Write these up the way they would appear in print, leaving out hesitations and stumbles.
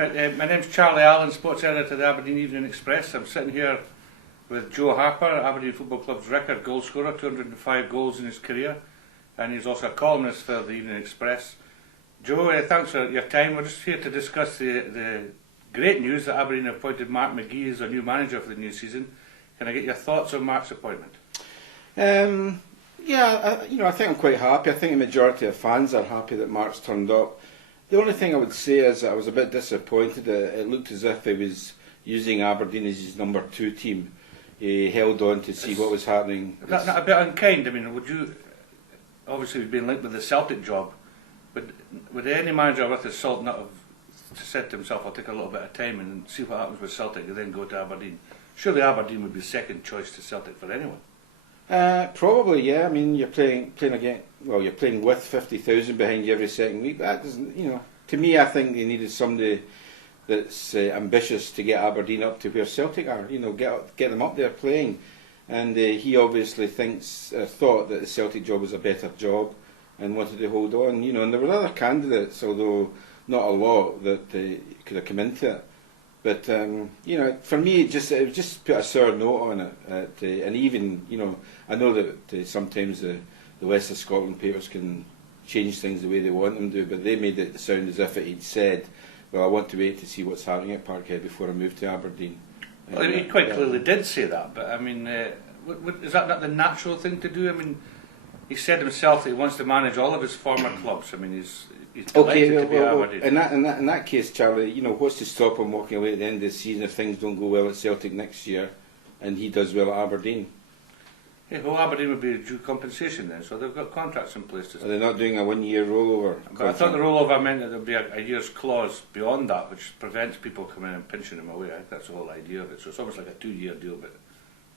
Right, my name's Charlie Allan, sports editor of the Aberdeen Evening Express. I'm sitting here with Joe Harper, Aberdeen Football Club's record goal scorer, 205 goals in his career, and he's also a columnist for the Evening Express. Joe, thanks for your time. We're just here to discuss the great news that Aberdeen have appointed Mark McGhee as their new manager for the new season. Can I get your thoughts on Mark's appointment? I think I'm quite happy. I think the majority of fans are happy that Mark's turned up. The only thing I would say is that I was a bit disappointed. It looked as if he was using Aberdeen as his number 2 team. He held on to see what was happening. That's not a bit unkind. I mean, would you... Obviously, we've been linked with the Celtic job, but would any manager worth his salt not have said to himself, I'll take a little bit of time and see what happens with Celtic and then go to Aberdeen? Surely Aberdeen would be second choice to Celtic for anyone. Probably, yeah. I mean, you're playing again. Well, you're playing with 50,000 behind you every second week. That doesn't, To me, I think they needed somebody that's ambitious to get Aberdeen up to where Celtic are. Get them up there playing. And he obviously thought that the Celtic job was a better job and wanted to hold on. And there were other candidates, although not a lot, that could have come into it. But for me, it just put a sour note on it. And even, I know that sometimes the West of Scotland papers can change things the way they want them to, but they made it sound as if he'd said, "Well, I want to wait to see what's happening at Parkhead before I move to Aberdeen." Well, he quite clearly did say that, but I mean, is that not the natural thing to do? I mean, he said himself that he wants to manage all of his former clubs. I mean, he's delighted to be at Aberdeen. In that case, Charlie, what's to stop him walking away at the end of the season if things don't go well at Celtic next year and he does well at Aberdeen? Yeah, well, Aberdeen would be due compensation then, so they've got contracts in place. Are they not doing a 1-year rollover? But I thought the rollover meant that there'd be a year's clause beyond that, which prevents people coming in and pinching him away. I think that's the whole idea of it. So it's almost like a 2-year deal, but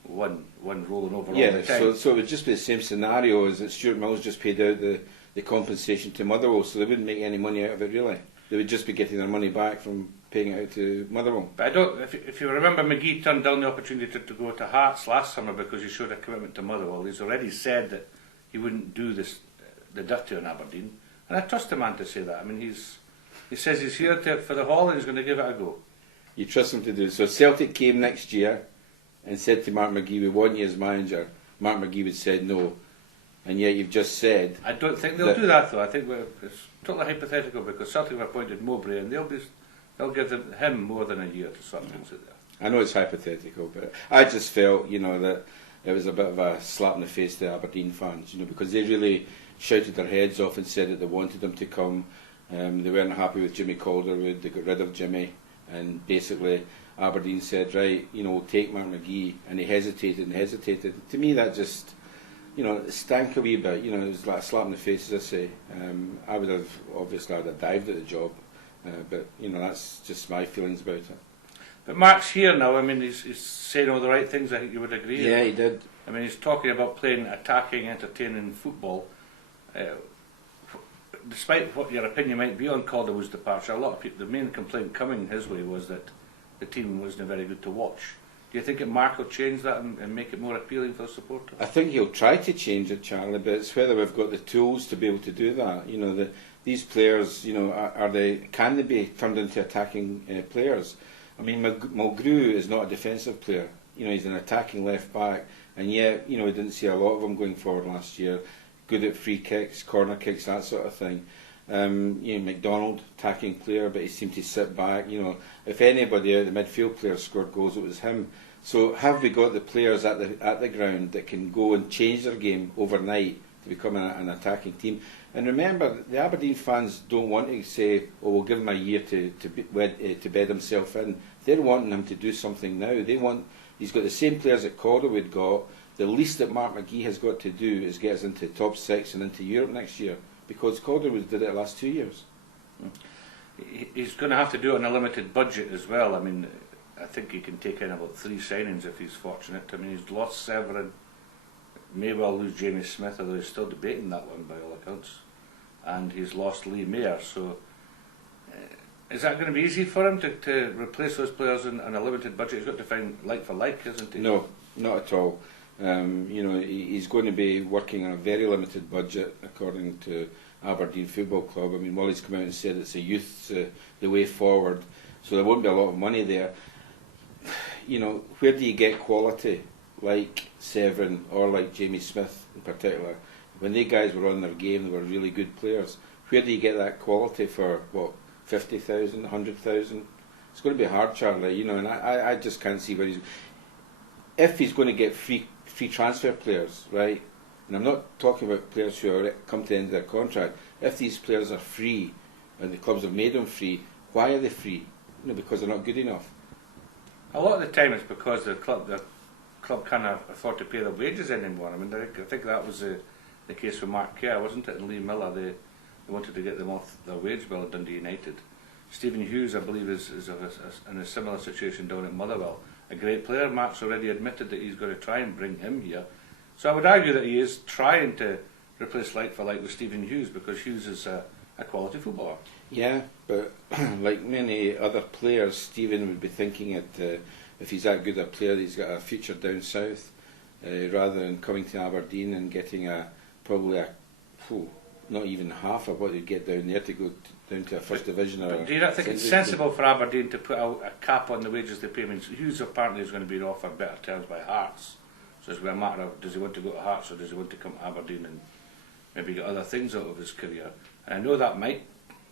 one rolling over all the time. So it would just be the same scenario as that Stuart Mills just paid out the compensation to Motherwell, so they wouldn't make any money out of it really. They would just be getting their money back from paying it out to Motherwell. But I don't. If you remember, McGhee turned down the opportunity to go to Hearts last summer because he showed a commitment to Motherwell. He's already said that he wouldn't do the dirty on Aberdeen, and I trust the man to say that. I mean, he says he's here for the haul and he's going to give it a go. You trust him to do it. So Celtic came next year and said to Mark McGhee, "We want you as manager." Mark McGhee would said no, and yet you've just said. I don't think they'll do that though. I think it's totally hypothetical because Celtic have appointed Mowbray and they'll give him more than a year to sort things out there. I know it's hypothetical, but I just felt, that it was a bit of a slap in the face to Aberdeen fans, because they really shouted their heads off and said that they wanted him to come. They weren't happy with Jimmy Calderwood. They got rid of Jimmy, and basically Aberdeen said, right, we'll take Mark McGhee, and he hesitated and hesitated. To me, that just, it stank a wee bit. It was like a slap in the face, as I say. I would have obviously dived at the job. But that's just my feelings about it. But Mark's here now. I mean, he's saying all the right things. I think you would agree. Yeah, he did. I mean, he's talking about playing attacking, entertaining football. Despite what your opinion might be on Calderwood's departure, a lot of people, the main complaint coming his way was that the team wasn't very good to watch. Do you think that Mark will change that and make it more appealing for the supporters? I think he'll try to change it, Charlie, but it's whether we've got the tools to be able to do that. These players, can they be turned into attacking players? I mean, Mulgrew is not a defensive player. He's an attacking left back, and yet, we didn't see a lot of him going forward last year. Good at free kicks, corner kicks, that sort of thing. McDonald, attacking player, but he seemed to sit back. If anybody out of the midfield players scored goals, it was him. So have we got the players at the ground that can go and change their game overnight to become an attacking team? And remember, the Aberdeen fans don't want to say, "Oh, we'll give him a year to bed himself in." They're wanting him to do something now. He's got the same players that Calderwood got. The least that Mark McGhee has got to do is get us into top 6 and into Europe next year, because Calderwood did it the last 2 years. He's going to have to do it on a limited budget as well. I mean, I think he can take in about 3 signings if he's fortunate. I mean, he's lost Severin, may well lose Jamie Smith, although he's still debating that one by all accounts, and he's lost Lee Mayer. So is that going to be easy for him to replace those players on a limited budget? He's got to find like for like, isn't he? No, not at all. He's going to be working on a very limited budget, according to Aberdeen Football Club. I mean, Wally's come out and said it's a youth the way forward. so there won't be a lot of money there. You know, where do you get quality like Severin or like Jamie Smith in particular? When they guys were on their game, they were really good players. Where do you get that quality for, what, 50,000, 100,000? It's going to be hard, Charlie, you know, and I just can't see where he's... If he's going to get free transfer players, right, and I'm not talking about players who are come to the end of their contract, if these players are free, and the clubs have made them free, why are they free? You know, because they're not good enough. A lot of the time it's because the club can't afford to pay their wages anymore. I mean, I think that was the case with Mark McGhee, wasn't it, and Lee Miller. They wanted to get them off their wage bill at Dundee United. Stephen Hughes, I believe, is in a similar situation down at Motherwell. A great player. Mark's already admitted that he's going to try and bring him here. So I would argue that he is trying to replace like for like with Stephen Hughes, because Hughes is a quality footballer. Yeah, but like many other players, Stephen would be thinking that if he's that good a player, he's got a future down south, rather than coming to Aberdeen and getting not even half of what he'd get down there to go down to a first division. But do you not think it's sensible for Aberdeen to put a cap on the wages they pay? I mean, Hughes apparently is going to be offered better terms by Hearts, so it's a matter of, does he want to go to Hearts or does he want to come to Aberdeen and maybe get other things out of his career? And I know that might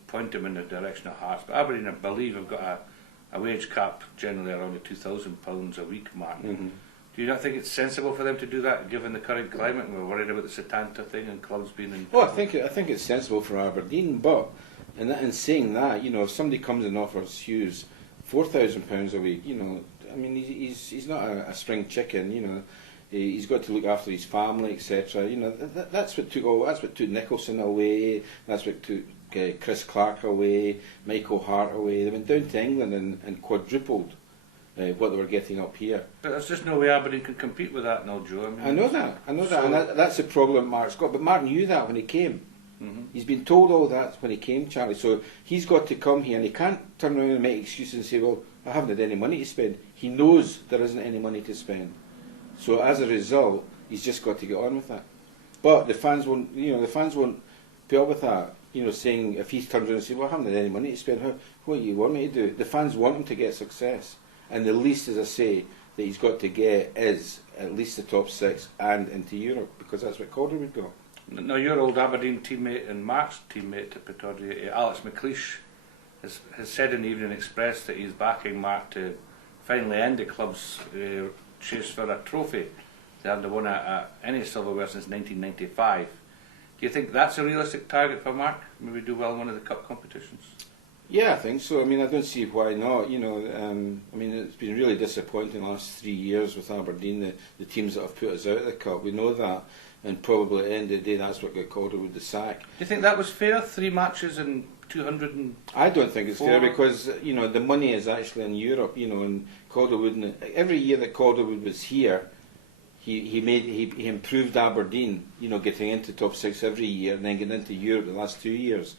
point him in the direction of Hearts, but Aberdeen, I believe, have got a wage cap generally around the £2,000 a week mark. Mm-hmm. Do you not think it's sensible for them to do that, given the current climate? And we're worried about the Setanta thing and clubs being in... Well, I think it's sensible for Aberdeen, but in saying that, you know, if somebody comes and offers Hughes £4,000 a week, you know, I mean, he's not a spring chicken, you know. He's got to look after his family, etc. You know, that's what took Nicholson away. That's what took Chris Clark away, Michael Hart away. They went down to England and quadrupled what they were getting up here. But there's just no way Aberdeen can compete with that now, Joe. I know that, and that's the problem Mark's got. But Mark knew that when he came. Mm-hmm. He's been told all that when he came, Charlie. So he's got to come here, and he can't turn around and make excuses and say, "Well, I haven't had any money to spend." He knows there isn't any money to spend. So as a result, he's just got to get on with that. But the fans won't, put up with that. You know, saying if he turns around and says, "Well, I haven't had any money to spend," what do you want me to do? The fans want him to get success, and the least, as I say, that he's got to get is at least the top six and into Europe, because that's what Calderwood got. Now, your old Aberdeen teammate and Mark's teammate at Pittodrie, Alex McLeish, has said in the Evening Express that he's backing Mark to finally end the club's chase for a trophy. They haven't won any silverware since 1995. Do you think that's a realistic target for Mark? Maybe do well in one of the cup competitions? Yeah, I think so. I mean, I don't see why not. You know, I mean, it's been really disappointing the last 3 years with Aberdeen, the teams that have put us out of the cup. We know that, and probably at the end of the day, that's what got Calderwood the sack. Do you think that was fair? 3 matches and 200 and... I don't think it's fair, because, you know, the money is actually in Europe, you know, and Calderwood, every year that Calderwood was here, he improved Aberdeen, you know, getting into top six every year and then getting into Europe the last 2 years.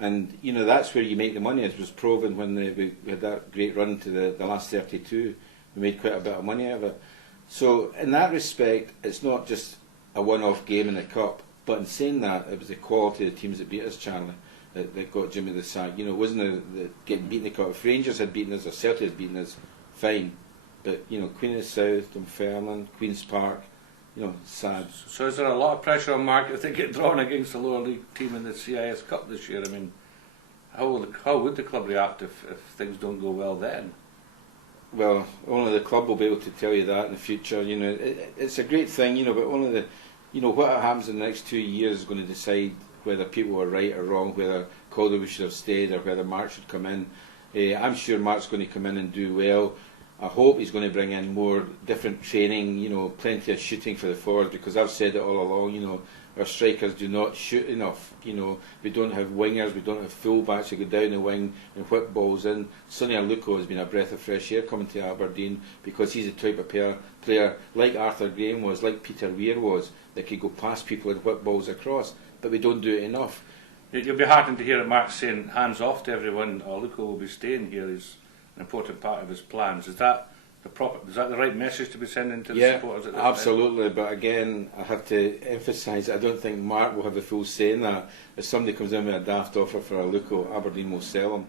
And, you know, that's where you make the money. It was proven when we had that great run to the last 32. We made quite a bit of money out of it. So, in that respect, it's not just a one-off game in the cup. But in saying that, it was the quality of the teams that beat us, Charlie, that got Jimmy the sack. You know, it wasn't the getting beaten in the cup. If Rangers had beaten us or Celtic had beaten us, fine. But, you know, Queen of the South, Dunfermline, Queen's Park, you know, sad. So is there a lot of pressure on Mark if they get drawn against a lower league team in the CIS Cup this year? I mean, how would the club react if things don't go well then? Well, only the club will be able to tell you that in the future. You know, it's a great thing, you know, but only what happens in the next 2 years is going to decide whether people were right or wrong, whether Calderwood should have stayed or whether Mark should come in. I'm sure Mark's going to come in and do well. I hope he's going to bring in more different training, you know, plenty of shooting for the forwards, because I've said it all along, you know, our strikers do not shoot enough. You know, we don't have wingers, we don't have full-backs who go down the wing and whip balls in. Sone Aluko has been a breath of fresh air coming to Aberdeen, because he's the type of player like Arthur Graham was, like Peter Weir was, that could go past people and whip balls across, but we don't do it enough. You'll be heartened to hear that Mark's saying hands off to everyone. Aluko will be staying here. Is an important part of his plans. Is that the right message to be sending to the supporters at this absolutely time? But again, I have to emphasise, I don't think Mark will have the full say in that. If somebody comes in with a daft offer for Aluko, Aberdeen will sell him.